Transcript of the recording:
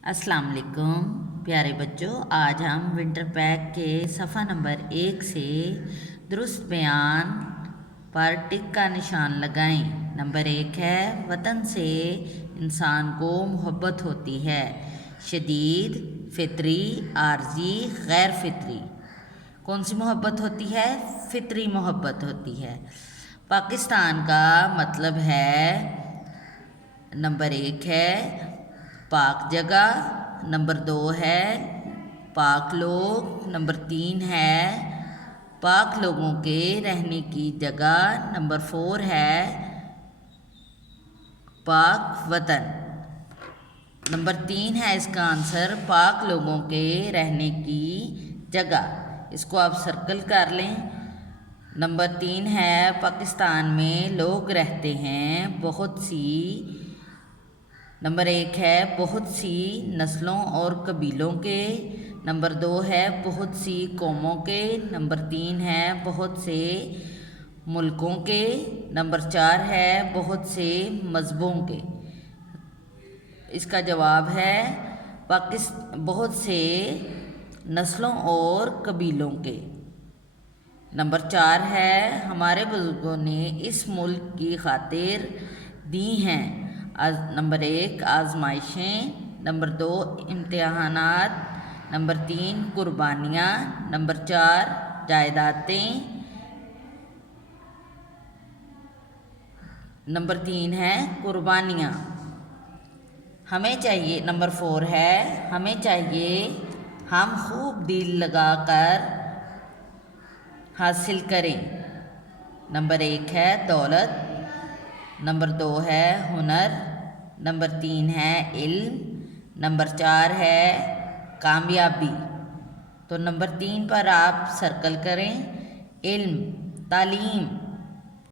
अस्सलाम वालेकुम प्यारे बच्चों, आज हम विंटर पैक के सफ़ा नंबर 1 से दुरुस्त बयान पर टिक का निशान लगाएं। नंबर 1 है, वतन से इंसान को मोहब्बत होती है। शदीद, फितरी, आरजी, गैर फितरी। कौन सी मोहब्बत होती है? फितरी मोहब्बत होती है। पाकिस्तान का मतलब है, नंबर 1 है पाक जगह, नंबर 2 है पाक लोग, नंबर 3 है पाक लोगों के रहने की जगह, नंबर 4 है पाक वतन। नंबर 3 है इसका आंसर, पाक लोगों के रहने की जगह। इसको आप सर्कल कर लें। नंबर 3 है, पाकिस्तान में लोग रहते हैं बहुत सी। नंबर 1 है बहुत सी नस्लों और कबीलों के, नंबर 2 है बहुत सी कौमों के, नंबर 3 है बहुत से मुल्कों के, नंबर 4 है बहुत से मज़हबों के। इसका जवाब है बहुत से नस्लों और कबीलों के। नंबर 4 है, हमारे बुज़ुर्गों ने इस मुल्क की खातिर दी हैं। नंबर 1 आजमाइशें, नंबर 2 इम्तिहानात, नंबर 3 कुर्बानियाँ, नंबर 4 जायदादें, नंबर 3 है कुर्बानियाँ। हमें चाहिए, नंबर 4 है, हमें चाहिए हम खूब दिल लगाकर हासिल करें। नंबर 1 है दौलत, नंबर 2 है हुनर, नंबर 3 है इल्म, नंबर 4 है कामयाबी। तो नंबर 3 पर आप सर्कल करें, इल्म, तालीम।